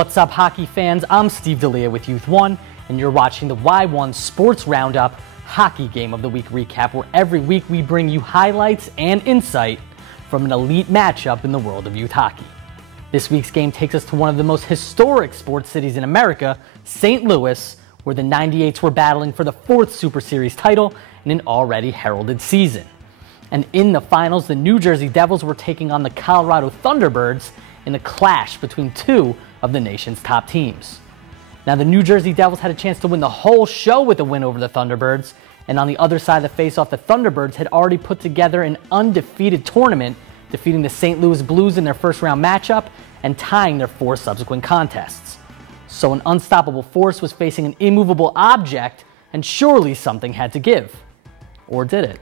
What's up, hockey fans? I'm Steve D'Elia with Youth1, and you're watching the Y1 Sports Roundup Hockey Game of the Week recap, where every week we bring you highlights and insight from an elite matchup in the world of youth hockey. This week's game takes us to one of the most historic sports cities in America, St. Louis, where the 98s were battling for the 4th Super Series title in an already heralded season. And in the finals, the New Jersey Devils were taking on the Colorado Thunderbirds in a clash between two of the nation's top teams. Now, the New Jersey Devils had a chance to win the whole show with a win over the Thunderbirds, and on the other side of the faceoff, the Thunderbirds had already put together an undefeated tournament, defeating the St. Louis Blues in their first-round matchup and tying their 4 subsequent contests. So an unstoppable force was facing an immovable object, and surely something had to give. Or did it?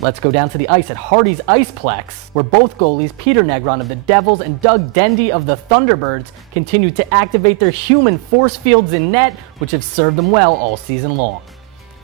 Let's go down to the ice at Hardy's Iceplex, where both goalies, Peter Negron of the Devils and Doug Dendy of the Thunderbirds, continued to activate their human force fields in net, which have served them well all season long.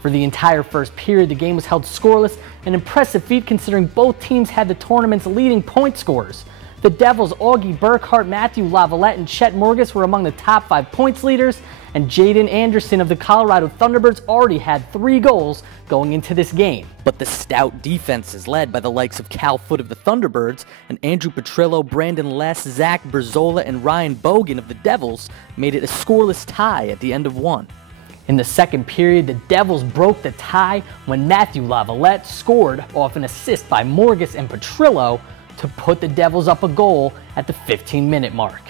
For the entire first period, the game was held scoreless, an impressive feat considering both teams had the tournament's leading point scorers. The Devils' Augie Burkhart, Matthew Lavalette, and Chet Morgus were among the top 5 points leaders, and Jaden Anderson of the Colorado Thunderbirds already had 3 goals going into this game. But the stout defense is led by the likes of Cal Foote of the Thunderbirds, and Andrew Petrillo, Brandon Less, Zach Berzola, and Ryan Bogan of the Devils made it a scoreless tie at the end of one. In the second period, the Devils broke the tie when Matthew Lavalette scored off an assist by Morgus and Petrillo to put the Devils up a goal at the 15-minute mark.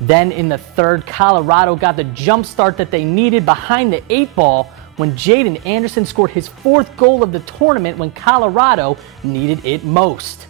Then in the third, Colorado got the jump start that they needed behind the 8 ball when Jaden Anderson scored his 4th goal of the tournament when Colorado needed it most.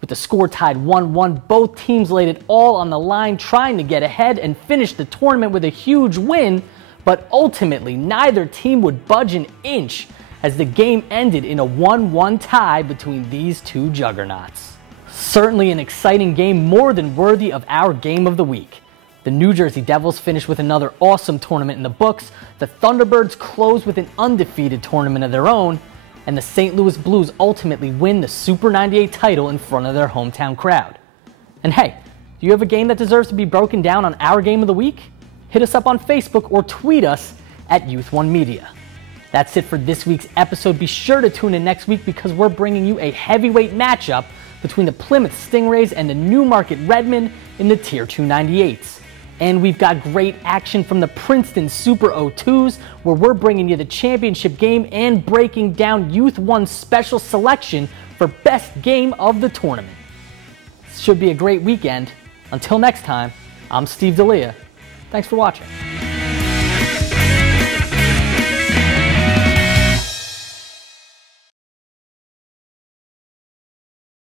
With the score tied 1-1, both teams laid it all on the line trying to get ahead and finish the tournament with a huge win, but ultimately neither team would budge an inch as the game ended in a 1-1 tie between these two juggernauts. Certainly an exciting game, more than worthy of our game of the week. The New Jersey Devils finished with another awesome tournament in the books, the Thunderbirds closed with an undefeated tournament of their own, and the St. Louis Blues ultimately win the Super 98 title in front of their hometown crowd. And hey, do you have a game that deserves to be broken down on our game of the week? Hit us up on Facebook or tweet us at Youth1 Media. That's it for this week's episode. Be sure to tune in next week because we're bringing you a heavyweight matchup between the Plymouth Stingrays and the Newmarket Redmen in the Tier 2 98s. And we've got great action from the Princeton Super O2s, where we're bringing you the championship game and breaking down Youth 1's special selection for best game of the tournament. This should be a great weekend. Until next time, I'm Steve D'Elia. Thanks for watching.